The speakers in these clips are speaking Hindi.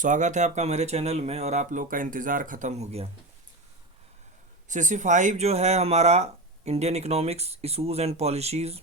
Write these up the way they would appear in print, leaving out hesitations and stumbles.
स्वागत है आपका मेरे चैनल में। और आप लोग का इंतज़ार ख़त्म हो गया। CC5 जो है हमारा Indian economics issues and policies,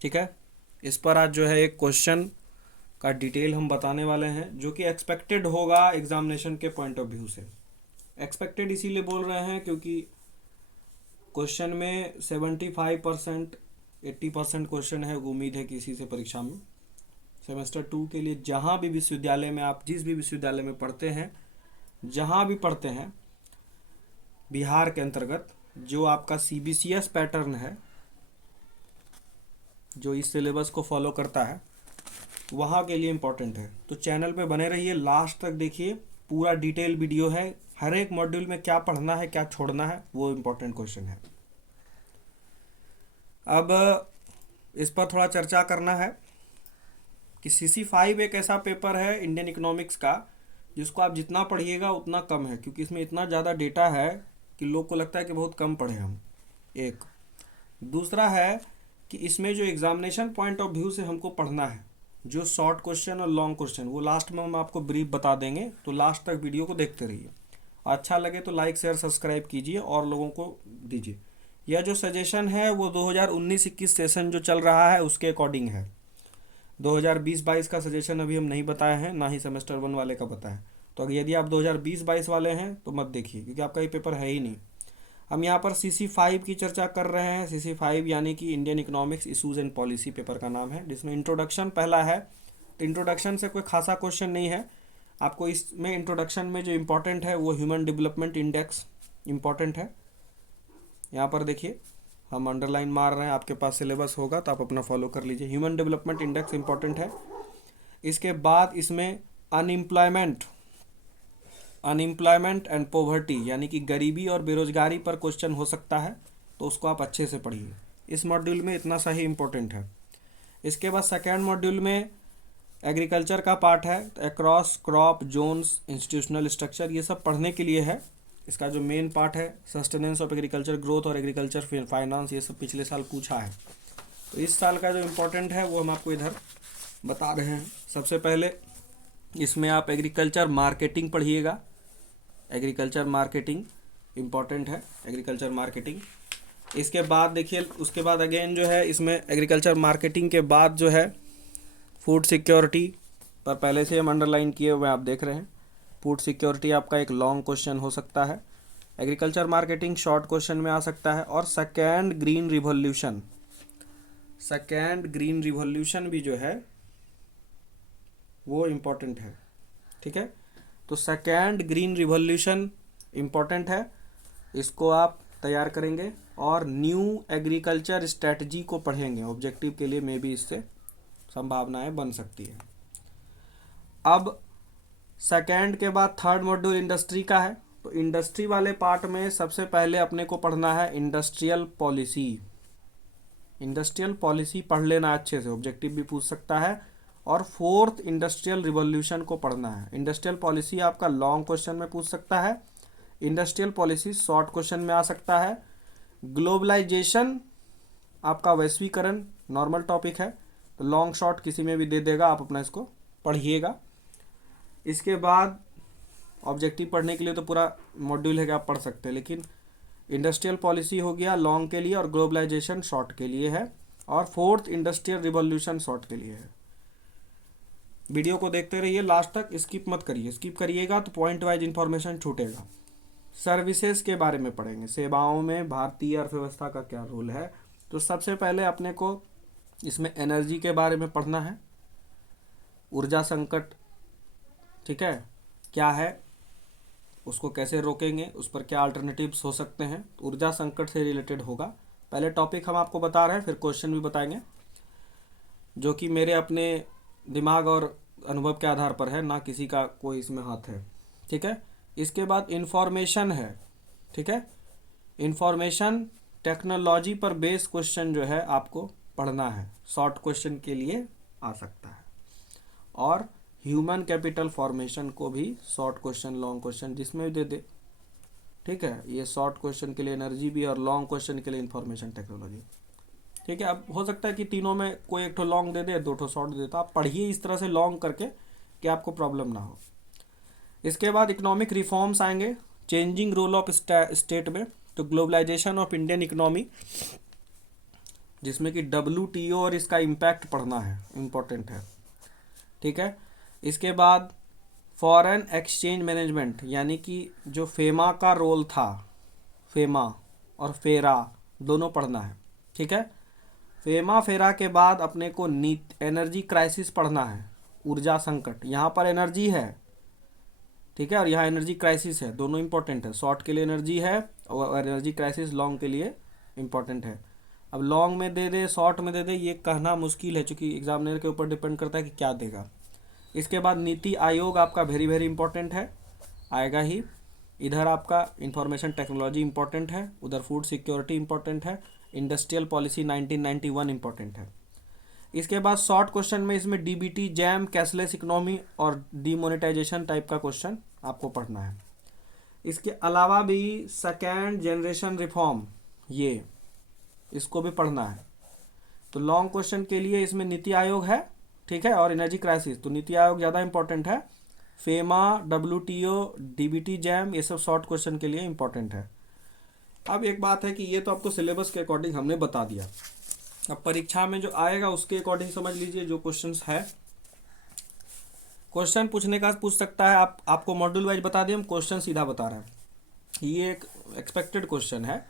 ठीक है। इस पर आज जो है एक क्वेश्चन का डिटेल हम बताने वाले हैं जो कि एक्सपेक्टेड होगा एग्जामिनेशन के पॉइंट ऑफ व्यू से। एक्सपेक्टेड इसीलिए बोल रहे हैं क्योंकि क्वेश्चन में 75% 80% क्वेश्चन है। उम्मीद है कि इसी से परीक्षा में सेमेस्टर 2 के लिए जहाँ भी विश्वविद्यालय में आप जिस भी विश्वविद्यालय में पढ़ते हैं, जहाँ भी पढ़ते हैं बिहार के अंतर्गत, जो आपका CBCS पैटर्न है, जो इस सिलेबस को फॉलो करता है, वहाँ के लिए इम्पोर्टेंट है। तो चैनल पे बने रहिए, लास्ट तक देखिए, पूरा डिटेल वीडियो है। हर एक मॉड्यूल में क्या पढ़ना है क्या छोड़ना है वो इम्पोर्टेंट क्वेश्चन है। अब इस पर थोड़ा चर्चा करना है कि CC5 एक ऐसा पेपर है इंडियन इकोनॉमिक्स का जिसको आप जितना पढ़िएगा उतना कम है, क्योंकि इसमें इतना ज़्यादा डेटा है कि लोग को लगता है कि बहुत कम पढ़े हम। एक दूसरा है कि इसमें जो एग्जामिनेशन पॉइंट ऑफ व्यू से हमको पढ़ना है, जो शॉर्ट क्वेश्चन और लॉन्ग क्वेश्चन, वो लास्ट में हम आपको ब्रीफ बता देंगे। तो लास्ट तक वीडियो को देखते रहिए। अच्छा लगे तो लाइक शेयर सब्सक्राइब कीजिए और लोगों को दीजिए। यह जो सजेशन है वो 2019-21 सेशन जो चल रहा है उसके अकॉर्डिंग है। 2020-22 का सजेशन अभी हम नहीं बताए हैं, ना ही सेमेस्टर 1 वाले का बताएं। तो अगर यदि आप 2020-22 वाले हैं तो मत देखिए, क्योंकि आपका ये पेपर है ही नहीं। हम यहाँ पर CC5 की चर्चा कर रहे हैं। CC5 यानी कि Indian economics issues and policy paper का नाम है, जिसमें इंट्रोडक्शन पहला है। तो इंट्रोडक्शन से कोई खासा क्वेश्चन नहीं है आपको। इसमें इंट्रोडक्शन में जो इम्पोर्टेंट है वो ह्यूमन डेवलपमेंट इंडेक्स इम्पॉर्टेंट है। यहाँ पर देखिए हम अंडरलाइन मार रहे हैं, आपके पास सिलेबस होगा तो आप अपना फॉलो कर लीजिए। ह्यूमन डेवलपमेंट इंडेक्स इंपॉर्टेंट है। इसके बाद इसमें अनएम्प्लॉयमेंट एंड पोवर्टी यानी कि गरीबी और बेरोजगारी पर क्वेश्चन हो सकता है, तो उसको आप अच्छे से पढ़िए। इस मॉड्यूल में इतना सा ही इम्पोर्टेंट है। इसके बाद सेकेंड मॉड्यूल में एग्रीकल्चर का पार्ट है। तो across crop zones, institutional structure, ये सब पढ़ने के लिए है। इसका जो मेन पार्ट है सस्टेनेंस ऑफ एग्रीकल्चर ग्रोथ और एग्रीकल्चर फाइनेंस, ये सब पिछले साल पूछा है। तो इस साल का जो इम्पोर्टेंट है वो हम आपको इधर बता रहे हैं। सबसे पहले इसमें आप एग्रीकल्चर मार्केटिंग पढ़िएगा। एग्रीकल्चर मार्केटिंग इम्पॉर्टेंट है, एग्रीकल्चर मार्केटिंग। इसके बाद देखिए, उसके बाद अगेन जो है इसमें एग्रीकल्चर मार्केटिंग के बाद जो है फूड सिक्योरिटी पर पहले से हम अंडरलाइन किए हुए आप देख रहे हैं। फूड सिक्योरिटी आपका एक लॉन्ग क्वेश्चन हो सकता है। एग्रीकल्चर मार्केटिंग शॉर्ट क्वेश्चन में आ सकता है। और सेकेंड ग्रीन रिवॉल्यूशन भी जो है वो इम्पोर्टेंट है, ठीक है। तो सेकेंड ग्रीन रिवॉल्यूशन इम्पोर्टेंट है, इसको आप तैयार करेंगे। और न्यू एग्रीकल्चर स्ट्रेटजी को पढ़ेंगे, ऑब्जेक्टिव के लिए में भी इससे संभावनाएं बन सकती है। अब सेकेंड के बाद थर्ड मॉड्यूल इंडस्ट्री का है। तो इंडस्ट्री वाले पार्ट में सबसे पहले अपने को पढ़ना है इंडस्ट्रियल पॉलिसी। इंडस्ट्रियल पॉलिसी पढ़ लेना अच्छे से, ऑब्जेक्टिव भी पूछ सकता है। और फोर्थ इंडस्ट्रियल रिवॉल्यूशन को पढ़ना है। इंडस्ट्रियल पॉलिसी आपका लॉन्ग क्वेश्चन में पूछ सकता है, इंडस्ट्रियल पॉलिसी शॉर्ट क्वेश्चन में आ सकता है। ग्लोबलाइजेशन आपका वैश्वीकरण नॉर्मल टॉपिक है, तो लॉन्ग शॉर्ट किसी में भी दे देगा, आप अपना इसको पढ़िएगा। इसके बाद ऑब्जेक्टिव पढ़ने के लिए तो पूरा मॉड्यूल है कि आप पढ़ सकते हैं, लेकिन इंडस्ट्रियल पॉलिसी हो गया लॉन्ग के लिए और ग्लोबलाइजेशन शॉर्ट के लिए है। और फोर्थ इंडस्ट्रियल रिवॉल्यूशन शॉर्ट के लिए है। वीडियो को देखते रहिए लास्ट तक, स्किप मत करिए। स्किप करिएगा तो पॉइंट वाइज इंफॉर्मेशन छूटेगा। सर्विसेज के बारे में पढ़ेंगे, सेवाओं में भारतीय अर्थव्यवस्था का क्या रोल है। तो सबसे पहले अपने को इसमें एनर्जी के बारे में पढ़ना है। ऊर्जा संकट, ठीक है, क्या है, उसको कैसे रोकेंगे, उस पर क्या अल्टरनेटिव्स हो सकते हैं। तो ऊर्जा संकट से रिलेटेड होगा। पहले टॉपिक हम आपको बता रहे हैं, फिर क्वेश्चन भी बताएंगे, जो कि मेरे अपने दिमाग और अनुभव के आधार पर है, ना किसी का कोई इसमें हाथ है, ठीक है। इसके बाद इंफॉर्मेशन है, ठीक है। इंफॉर्मेशन टेक्नोलॉजी पर बेस क्वेश्चन जो है आपको पढ़ना है, शॉर्ट क्वेश्चन के लिए आ सकता है। और ह्यूमन कैपिटल फॉर्मेशन को भी शॉर्ट क्वेश्चन लॉन्ग क्वेश्चन जिसमें भी दे दे, ठीक है। ये शॉर्ट क्वेश्चन के लिए एनर्जी भी और लॉन्ग क्वेश्चन के लिए इंफॉर्मेशन टेक्नोलॉजी, ठीक है। अब हो सकता है कि तीनों में कोई एक ठो लॉन्ग दे दे, दो ठो शॉर्ट दे दे, तो आप पढ़िए इस तरह से लॉन्ग करके कि आपको प्रॉब्लम ना हो। इसके बाद इकोनॉमिक रिफॉर्म्स आएंगे, चेंजिंग रोल ऑफ स्टेट में, तो ग्लोबलाइजेशन ऑफ इंडियन इकोनॉमी, जिसमें कि WTO और इसका इम्पैक्ट पढ़ना है, इम्पोर्टेंट है, ठीक है। इसके बाद फॉरेन एक्सचेंज मैनेजमेंट, यानी कि जो फेमा का रोल था, फेमा और फेरा दोनों पढ़ना है, ठीक है। फेमा फेरा के बाद अपने को एनर्जी क्राइसिस पढ़ना है, ऊर्जा संकट, यहाँ पर एनर्जी है, ठीक है, और यहाँ एनर्जी क्राइसिस है, दोनों इंपॉर्टेंट है। शॉर्ट के लिए एनर्जी है और एनर्जी क्राइसिस लॉन्ग के लिए इंपॉर्टेंट है। अब लॉन्ग में दे दे शॉर्ट में दे दे ये कहना मुश्किल है, क्योंकि एग्जामिनर के ऊपर डिपेंड करता है कि क्या देगा। इसके बाद नीति आयोग आपका वेरी वेरी इंपॉर्टेंट है, आएगा ही। इधर आपका इंफॉर्मेशन टेक्नोलॉजी इंपॉर्टेंट है, उधर फूड सिक्योरिटी इंपॉर्टेंट है, इंडस्ट्रियल पॉलिसी 1991 इंपॉर्टेंट है। इसके बाद शॉर्ट क्वेश्चन में इसमें DBT, जैम, कैशलेस इकोनॉमी और डीमोनेटाइजेशन टाइप का क्वेश्चन आपको पढ़ना है। इसके अलावा भी सेकेंड जनरेशन रिफॉर्म, ये इसको भी पढ़ना है। तो लॉन्ग क्वेश्चन के लिए इसमें नीति आयोग है, ठीक है, और एनर्जी क्राइसिस, तो नीति आयोग ज़्यादा इंपॉर्टेंट है। फेमा, WTO, DBT, जैम, ये सब शॉर्ट क्वेश्चन के लिए इंपॉर्टेंट है। अब एक बात है कि ये तो आपको सिलेबस के अकॉर्डिंग हमने बता दिया, अब परीक्षा में जो आएगा उसके अकॉर्डिंग समझ लीजिए जो क्वेश्चंस है। क्वेश्चन पूछने का पूछ सकता है, आपको मॉड्यूल वाइज बता दिए, हम क्वेश्चन सीधा बता रहे हैं। ये एक एक्सपेक्टेड क्वेश्चन है,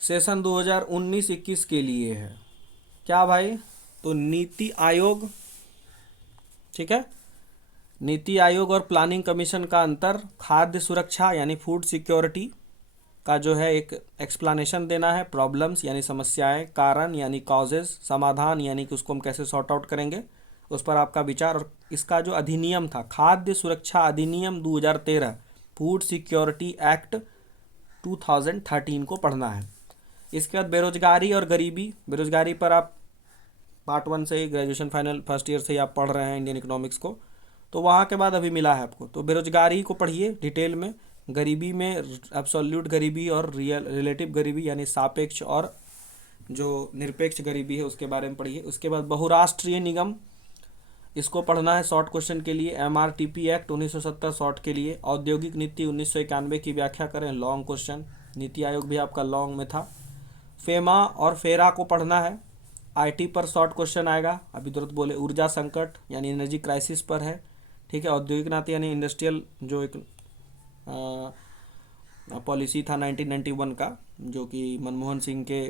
सेशन 2019-21 के लिए है। क्या भाई? तो नीति आयोग, ठीक है, नीति आयोग और प्लानिंग कमीशन का अंतर, खाद्य सुरक्षा यानी फूड सिक्योरिटी का जो है एक एक्सप्लेनेशन देना है, प्रॉब्लम्स यानी समस्याएं, कारण यानी कॉजेज, समाधान यानी कि उसको हम कैसे सॉर्ट आउट करेंगे, उस पर आपका विचार। और इसका जो अधिनियम था, खाद्य सुरक्षा अधिनियम 2013, फूड सिक्योरिटी एक्ट 2013 को पढ़ना है। इसके बाद बेरोजगारी और गरीबी, बेरोजगारी पर आप पार्ट 1 से ही, ग्रेजुएशन फाइनल फर्स्ट ईयर से ही आप पढ़ रहे हैं इंडियन इकोनॉमिक्स को, तो वहाँ के बाद अभी मिला है आपको, तो बेरोजगारी को पढ़िए डिटेल में। गरीबी में एब्सोल्यूट गरीबी और रिलेटिव गरीबी यानी सापेक्ष और जो निरपेक्ष गरीबी है उसके बारे में पढ़िए। उसके बाद बहुराष्ट्रीय निगम, इसको पढ़ना है शॉर्ट क्वेश्चन के लिए। MRTP एक्ट 1970 शॉर्ट के लिए। औद्योगिक नीति 1991 की व्याख्या करें, लॉन्ग क्वेश्चन, नीति आयोग भी आपका लॉन्ग में था। फेमा और फेरा को पढ़ना है, IT पर शॉर्ट क्वेश्चन आएगा, अभी तुरंत बोले। ऊर्जा संकट यानी एनर्जी क्राइसिस पर है, ठीक है। औद्योगिक नीति यानी इंडस्ट्रियल जो एक पॉलिसी था 1991 का, जो कि मनमोहन सिंह के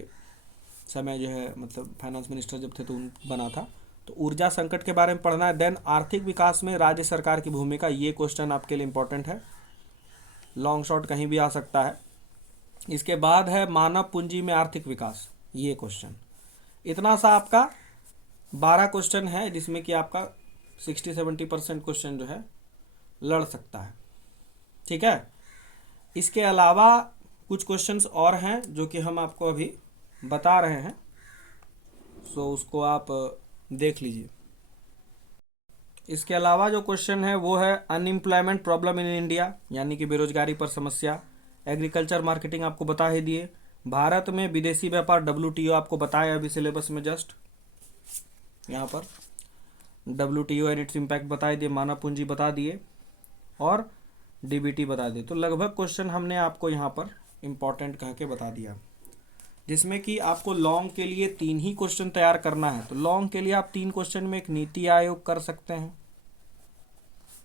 समय जो है, मतलब फाइनेंस मिनिस्टर जब थे तो बना था। तो ऊर्जा संकट के बारे में पढ़ना है। देन आर्थिक विकास में राज्य सरकार की भूमिका, ये क्वेश्चन आपके लिए इंपॉर्टेंट है, लॉन्ग शॉर्ट कहीं भी आ सकता है। इसके बाद है मानव पूंजी में आर्थिक विकास, ये क्वेश्चन। इतना सा आपका 12 क्वेश्चन है, जिसमें कि आपका 60-70% क्वेश्चन जो है लड़ सकता है, ठीक है। इसके अलावा कुछ क्वेश्चंस और हैं जो कि हम आपको अभी बता रहे हैं, सो उसको आप देख लीजिए। इसके अलावा जो क्वेश्चन है वो है अनएम्प्लॉयमेंट प्रॉब्लम इन इंडिया, यानी कि बेरोजगारी पर समस्या। एग्रीकल्चर मार्केटिंग आपको बता ही दिए। भारत में विदेशी व्यापार, WTO आपको बताया अभी सिलेबस में, जस्ट यहाँ पर WTO एंड इट्स इम्पैक्ट बता दिए, मानव पूंजी बता दिए और DBT बता दिए। तो लगभग क्वेश्चन हमने आपको यहाँ पर इम्पॉर्टेंट कह के बता दिया, जिसमें कि आपको लॉन्ग के लिए 3 ही क्वेश्चन तैयार करना है। तो लॉन्ग के लिए आप 3 क्वेश्चन में एक नीति आयोग कर सकते हैं,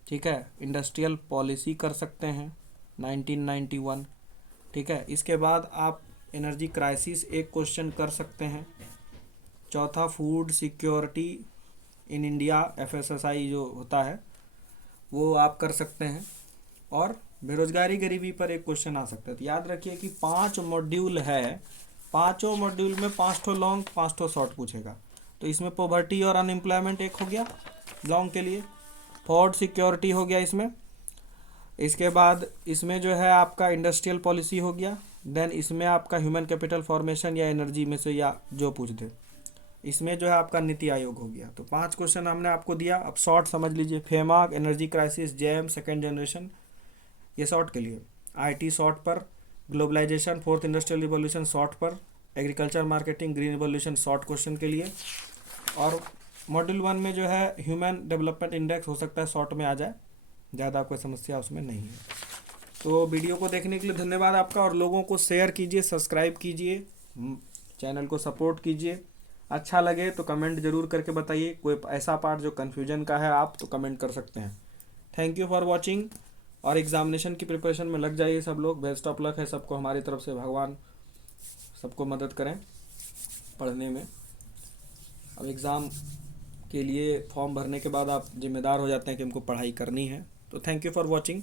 ठीक है, इंडस्ट्रियल पॉलिसी कर सकते हैं 1991, ठीक है। इसके बाद आप एनर्जी क्राइसिस एक क्वेश्चन कर सकते हैं। चौथा food security in India, FSSI जो होता है वो आप कर सकते हैं। और बेरोजगारी गरीबी पर एक क्वेश्चन आ सकता है। तो याद रखिए कि 5 मॉड्यूल है, 5 मॉड्यूल में 5 ठो लॉन्ग 5 ठो शॉर्ट पूछेगा। तो इसमें पॉवर्टी और अनएम्प्लॉयमेंट एक हो गया लॉन्ग के लिए, फूड सिक्योरिटी हो गया इसमें। इसके बाद इसमें जो है आपका इंडस्ट्रियल पॉलिसी हो गया। देन इसमें आपका ह्यूमन कैपिटल फॉर्मेशन या एनर्जी में से या जो पूछ दे, इसमें जो है आपका नीति आयोग हो गया। तो 5 क्वेश्चन हमने आपको दिया। अब शॉर्ट समझ लीजिए, FEMA, energy crisis, JAM, second generation, ये शॉर्ट के लिए। IT शॉर्ट पर, globalisation, fourth industrial revolution short पर, agriculture marketing, green revolution short question के लिए। और मॉड्यूल 1 में जो है ह्यूमन डेवलपमेंट इंडेक्स हो सकता है शॉर्ट में आ जाए, ज़्यादा कोई समस्या उसमें नहीं है। तो वीडियो को देखने के लिए धन्यवाद आपका, और लोगों को शेयर कीजिए, सब्सक्राइब कीजिए, चैनल को सपोर्ट कीजिए। अच्छा लगे तो कमेंट जरूर करके बताइए, कोई ऐसा पार्ट जो कन्फ्यूजन का है आप तो कमेंट कर सकते हैं। थैंक यू फॉर वॉचिंग, और एग्ज़ामिनेशन की प्रिपरेशन में लग जाइए सब लोग। बेस्ट ऑफ लक है सबको, हमारी तरफ से भगवान सबको मदद करें पढ़ने में। अब एग्ज़ाम के लिए फॉर्म भरने के बाद आप जिम्मेदार हो जाते हैं कि हमको पढ़ाई करनी है। तो थैंक यू फॉर वॉचिंग।